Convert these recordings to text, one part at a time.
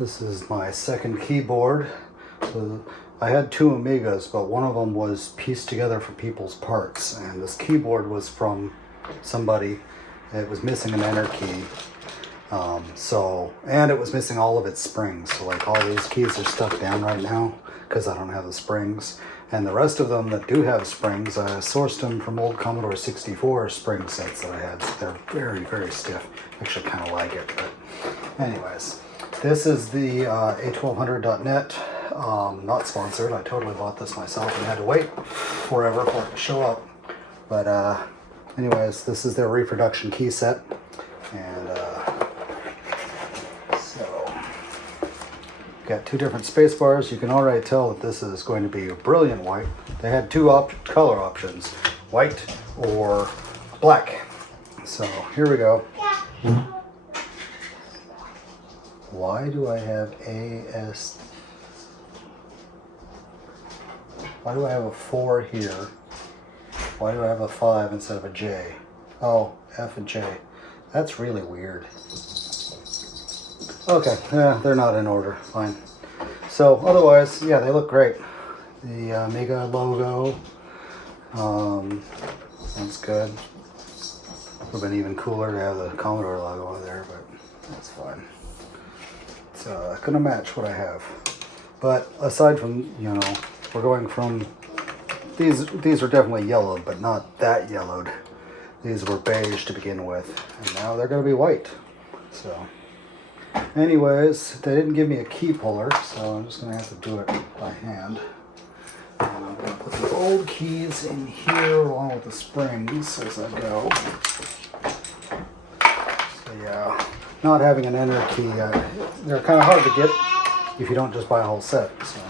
This is my second keyboard. So I had two Amigas, but one of them was pieced together from people's parts, and this keyboard was from somebody. It was missing an enter key. And it was missing all of its springs. So like all these keys are stuck down right now because I don't have the springs. And the rest of them that do have springs, I sourced them from old Commodore 64 spring sets that I had. So they're very, very stiff. Actually kind of like it, but anyways. This is the A1200.net, not sponsored. I totally bought this myself and had to wait forever for it to show up. But anyways, this is their reproduction key set. And so, got two different space bars. You can already tell that this is going to be a brilliant white. They had two color options, white or black. So here we go. Why do I have Why do I have a 4 here? Why do I have a 5 instead of a J? Oh, F and J. That's really weird. Okay, yeah, they're not in order. Fine. So otherwise, yeah, they look great. The Amiga logo. That's good. Would have been even cooler to have the Commodore logo on there, but that's fine. It's gonna match what I have. But aside from, you know, we're going from these are definitely yellowed, but not that yellowed. These were beige to begin with, and now they're gonna be white. So anyways, they didn't give me a key puller, so I'm just gonna have to do it by hand. And I'm gonna put the old keys in here along with the springs as I go. So yeah, not having an enter key, they're kind of hard to get if you don't just buy a whole set. So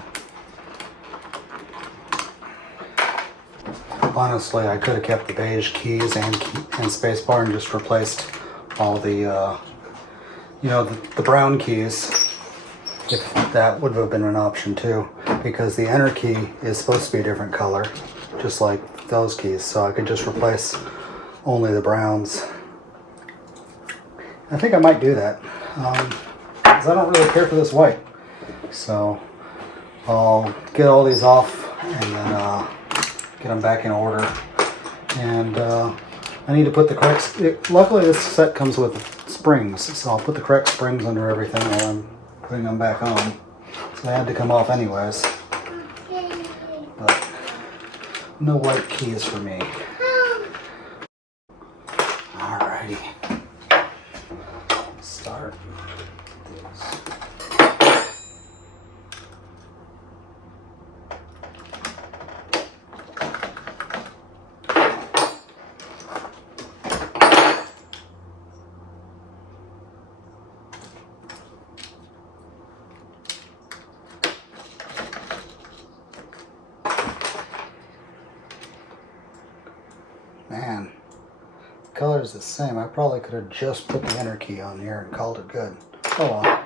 honestly, I could have kept the beige keys and spacebar and just replaced all the, the brown keys, if that would have been an option too, because the enter key is supposed to be a different color, just like those keys, so I could just replace only the browns. I think I might do that, because I don't really care for this white. So I'll get all these off and then get them back in order. And I need to put the correct, luckily this set comes with springs, so I'll put the correct springs under everything while I'm putting them back on. So they had to come off anyways. But no white keys for me. Alrighty. Start this. Man, the color is the same. I probably could have just put the enter key on here and called it good. Oh well.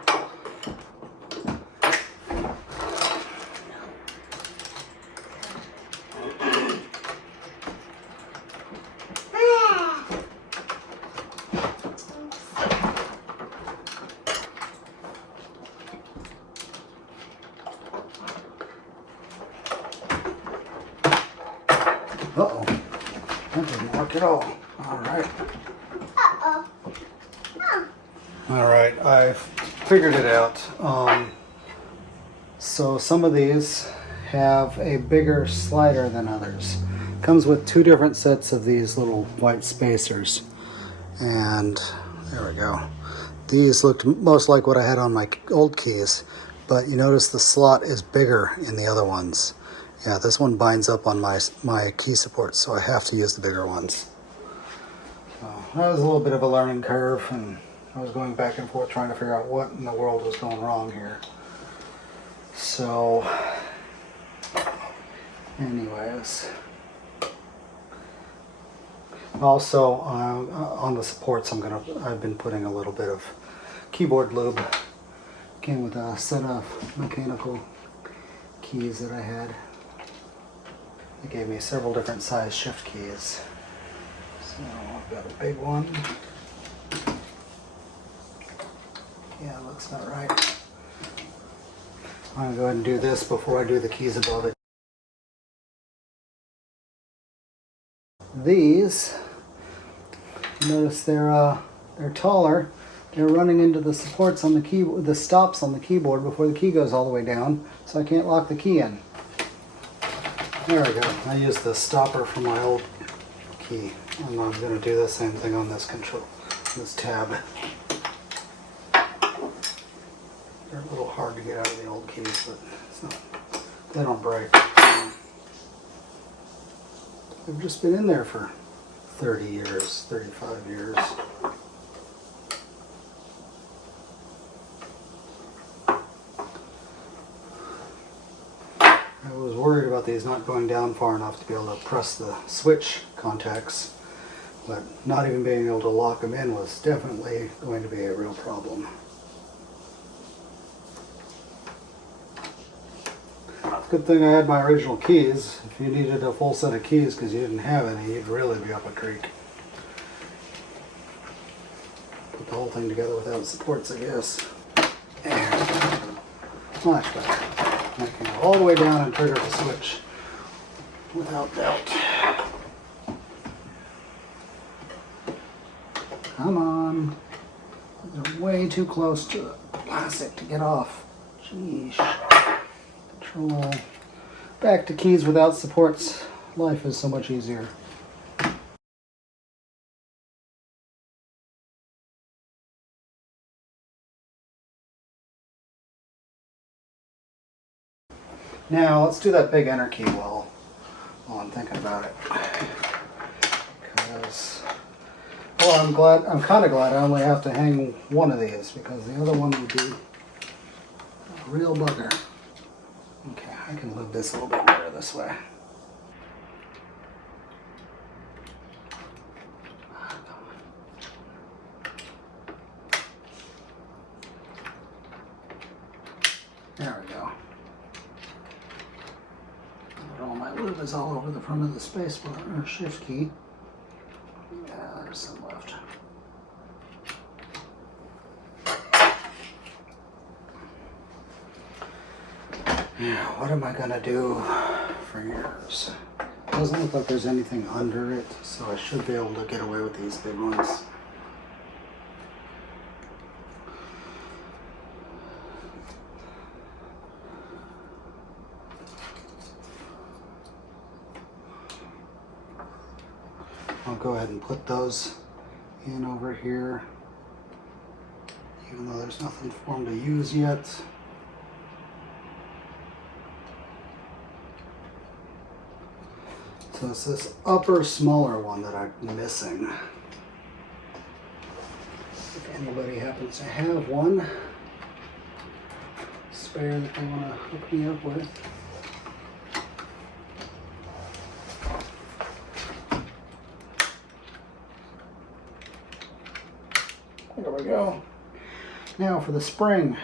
Uh-oh. That didn't work at all. Alright. Uh-oh. Oh. Alright, I've figured it out. So some of these have a bigger slider than others. Comes with two different sets of these little white spacers. And there we go. These looked most like what I had on my old keys, but you notice the slot is bigger in the other ones. Yeah, this one binds up on my key support, so I have to use the bigger ones. So that was a little bit of a learning curve, and I was going back and forth trying to figure out what in the world was going wrong here. So, anyways. Also, on the supports, I've been putting a little bit of keyboard lube. Came with a set of mechanical keys that I had. They gave me several different size shift keys. So I've got a big one. Yeah, looks about right. I'm gonna go ahead and do this before I do the keys above it. These, notice they're taller. They're running into the supports on the key, the stops on the keyboard before the key goes all the way down, so I can't lock the key in. There we go. I used the stopper from my old key, and I'm going to do the same thing on this control, this tab. They're a little hard to get out of the old keys, but it's not, they don't break. They've just been in there for 30 years, 35 years. I was worried about these not going down far enough to be able to press the switch contacts, but not even being able to lock them in was definitely going to be a real problem. It's a good thing I had my original keys. If you needed a full set of keys because you didn't have any, you'd really be up a creek. Put the whole thing together without supports, I guess. And much better. I can go all the way down and trigger the switch without doubt. Come on. They're way too close to the plastic to get off. Jeez. Control. Back to keys without supports. Life is so much easier. Now let's do that big enter key while I'm thinking about it. Because, well, I'm kind of glad I only have to hang one of these, because the other one would be a real bugger. Okay, I can move this a little bit better this way. There we go. All my lube is all over the front of the space bar, or shift key. Yeah, there's some left. Now, what am I gonna do for yours? Doesn't look like there's anything under it, so I should be able to get away with these big ones. I'll go ahead and put those in over here, even though there's nothing for them to use yet. So it's this upper smaller one that I'm missing. If anybody happens to have one spare that they want to hook me up with. There we go. Now for the spring.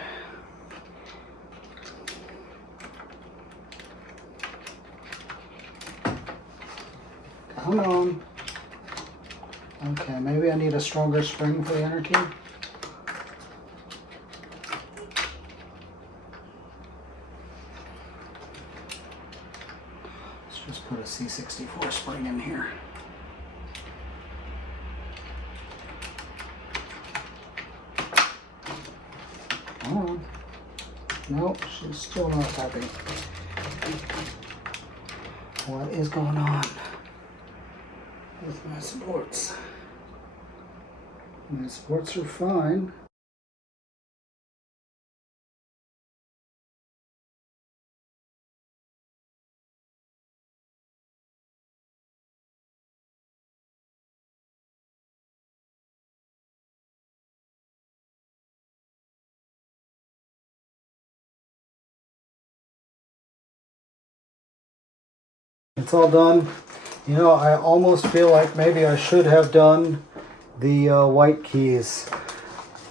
Come on. Okay, maybe I need a stronger spring for the enter key. Let's just put a C64 spring in here. Oh, nope, she's still not happy. What is going on with my supports? My supports are fine. It's all done. You know, I almost feel like maybe I should have done the white keys.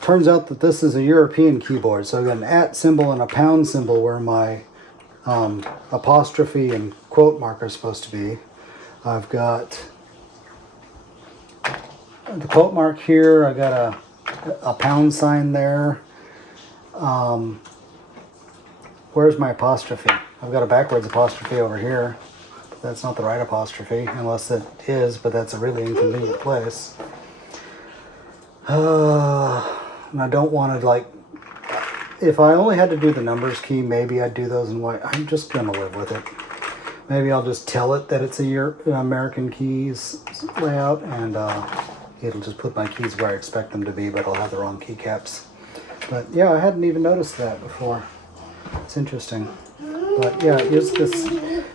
Turns out that this is a European keyboard, so I've got an @ symbol and a pound symbol where my apostrophe and quote mark are supposed to be. I've got the quote mark here. I got a pound sign there. Where where's my apostrophe? I've got a backwards apostrophe over here. That's not the right apostrophe, unless it is, but that's a really inconvenient place. And I don't want to, like, if I only had to do the numbers key, maybe I'd do those in white. I'm just going to live with it. Maybe I'll just tell it that it's a American keys layout, and it'll just put my keys where I expect them to be, but I'll have the wrong keycaps. But yeah, I hadn't even noticed that before. It's interesting. But yeah, here's this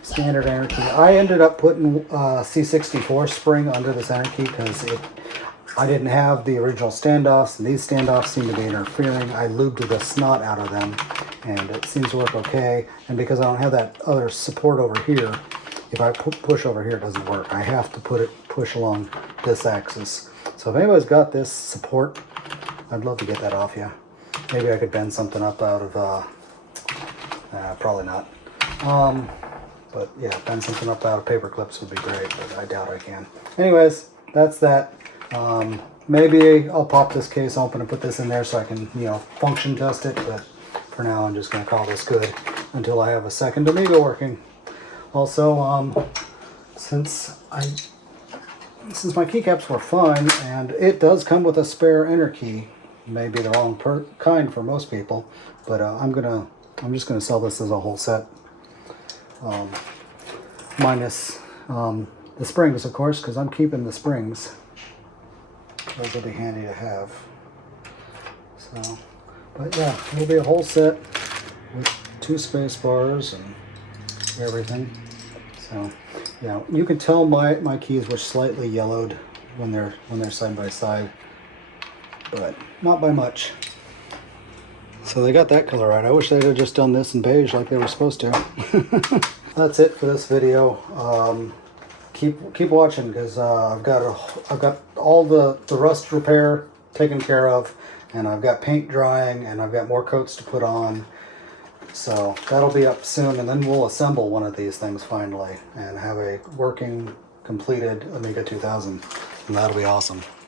standard enter key. I ended up putting C64 spring under this enter key because I didn't have the original standoffs, and these standoffs seem to be interfering. I lubed the snot out of them, and it seems to work okay. And because I don't have that other support over here, if I push over here, it doesn't work. I have to push along this axis. So if anybody's got this support, I'd love to get that off you. Maybe I could bend something up out of, probably not. But yeah, bend something up out of paper clips would be great, but I doubt I can. Anyways, that's that. Maybe I'll pop this case open and put this in there so I can, function test it, but for now I'm just going to call this good until I have a second Amiga working. Also, since my keycaps were fine, and it does come with a spare enter key, maybe the wrong kind for most people, but I'm just gonna sell this as a whole set, minus the springs, of course, because I'm keeping the springs. Those will be handy to have. So, but yeah, it'll be a whole set with 2 space bars and everything. So yeah, you can tell my keys were slightly yellowed when they're side by side, but not by much. So they got that color right. I wish they'd have just done this in beige like they were supposed to. That's it for this video. Keep watching, because I've got all the rust repair taken care of, and I've got paint drying, and I've got more coats to put on. So that'll be up soon, and then we'll assemble one of these things finally and have a working, completed Amiga 2000, and that'll be awesome.